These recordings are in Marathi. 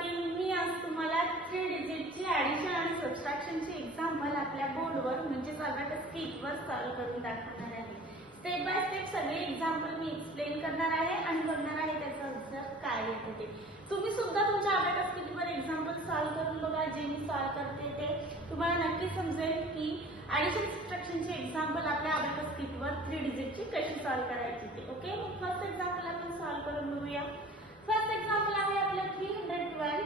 पाटील. मी आज तुम्हाला 3 डिजिटची ऍडिशन आणि सबट्रॅक्शनची एक्झाम्पल आपल्या बोर्डवर म्हणजेच अबॅकस किटवर सॉल्व्ह करून दाखवणार आहे. स्टेप बाय स्टेप सगळे एक्झाम्पल मी एक्सप्लेन करणार आहे आणि बघणार आहे त्याचा आन्सर काय येतो ते. तुम्ही सुद्धा तुमच्या अबॅकस किटवर एक्झाम्पल सॉल्व्ह करून बघा. जे मी सॉल्व्ह करते ते तुम्हाला नक्की समजेल की ऍडिशन सबट्रॅक्शनची एक्झाम्पल आपल्या अबॅकस किटवर 3 डिजिटची कशी सॉल्व्ह करायची ते. ओके, फर्स्ट एक्झाम्पल आपण सॉल्व्ह करून बघूया. फर्स्ट एक्झाम्पल आहे आपलं 312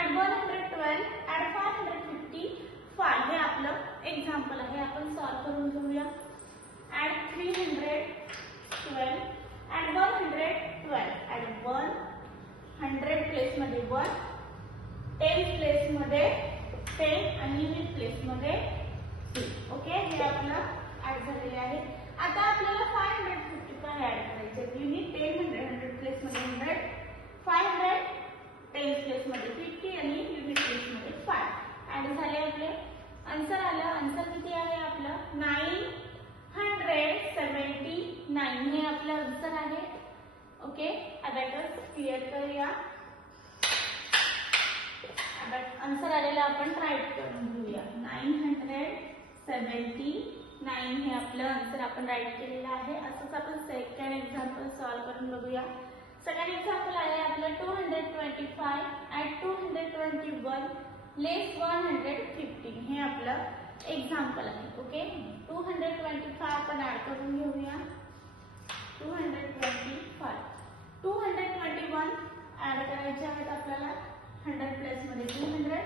ऍड 112 ऍड 555 हे आपलं एक्झाम्पल आहे. आपण सॉल्व्ह करून घेऊया. ऍड 312 ऍड 112 ऍड 100 प्लेस मध्ये 1, 10 प्लेस मध्ये 10 आणि युनिट प्लेस मध्ये 2. ओके, हे आपलं ऍड झालेले आहे. आता आपल्याला 555 ऍड करायचे. युनिट 10 100 प्लेस मध्ये 100, 500 10 प्लेस मध्ये 50 आणि युनिट प्लेस मध्ये 5 ऍड झाले. आपले आन्सर आलं. आन्सर किती आहे आपलं 979. हे आपलं आन्सर आहे. ओके, अबॅकस क्लिअर करूया. आन्सर आलेला आपण राईट करून घेऊया. 979 हे आपलं आन्सर आपण राईट केलेलं आहे. असंच आपण सेकंड एक्झाम्पल सॉल्व्ह करून बघूया. सेकंड एक्झाम्पल आहे आपलं 225 ऍड 221 लेस 115 हे आपलं एक्झाम्पल आहे. ओके, 225 आपण ऍड करून घेऊया. 225 221 ऍड करायचे आहेत आपल्याला. 100 प्लेस मध्ये 200,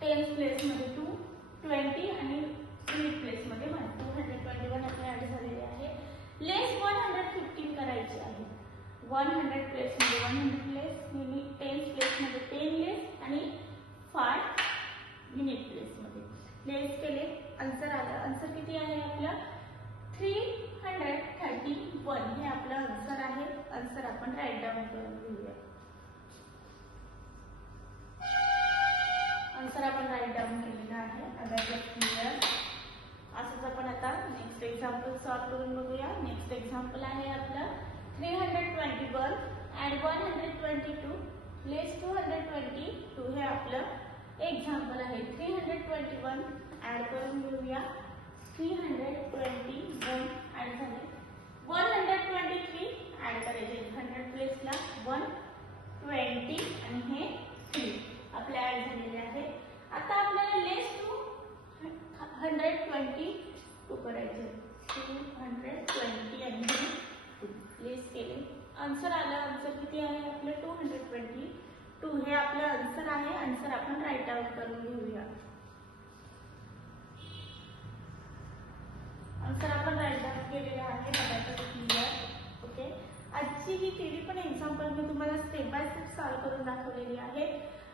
10 प्लेस मध्ये 2, 20 आणि युनिट प्लेस मध्ये 1. 221 आपले ऍड झालेले आहे. लेस 115 करायचे आहे. 100 प्लेस मध्ये 100 प्लेस, युनिट 10 प्लेस मध्ये 10 लेस आणि 5 युनिट प्लेस मध्ये लेस केले. आन्सर आलं. आन्सर किती आहे आपलं 331 हे आपलं आन्सर आहे. आन्सर आपण राईट डाऊन करून घेऊया. आन्सर आपण राईट डाऊन केलेलं आहे. Abacus clear. असंच आपण आता नेक्स्ट एक्झाम्पल सॉल्व्ह करून बघूया. नेक्स्ट एक्झाम्पल आहे आपलं 321 ऍड 122 लेस 222 हे आपलं एक्झाम्पल आहे. 321 ऍड करून घेऊया. 321 ऍड झाले. 123 ऍड करायचे. 100 प्लेसला 120 आणि हे 3 आपले ऍड झालेले आहे. आता आपल्याला लेस 222 करायचे. 220 आणि लेस केले. आन्सर आलं. आन्सर किती आहे आपलं 222 हे आपलं आन्सर आहे. आन्सर आपण राईट डाऊन करून घेऊया. आन्सर आपण राईट डाऊन केलेलं आहे. क्लिअर. ओके, आजची ही तिन्ही पण एक्झाम्पल मी तुम्हाला स्टेप बाय स्टेप सॉल्व्ह करून दाखवलेली आहे.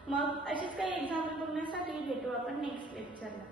मग अशीच काही एक्झाम्पल बघण्यासाठी भेटू आपण नेक्स्ट लेक्चरला.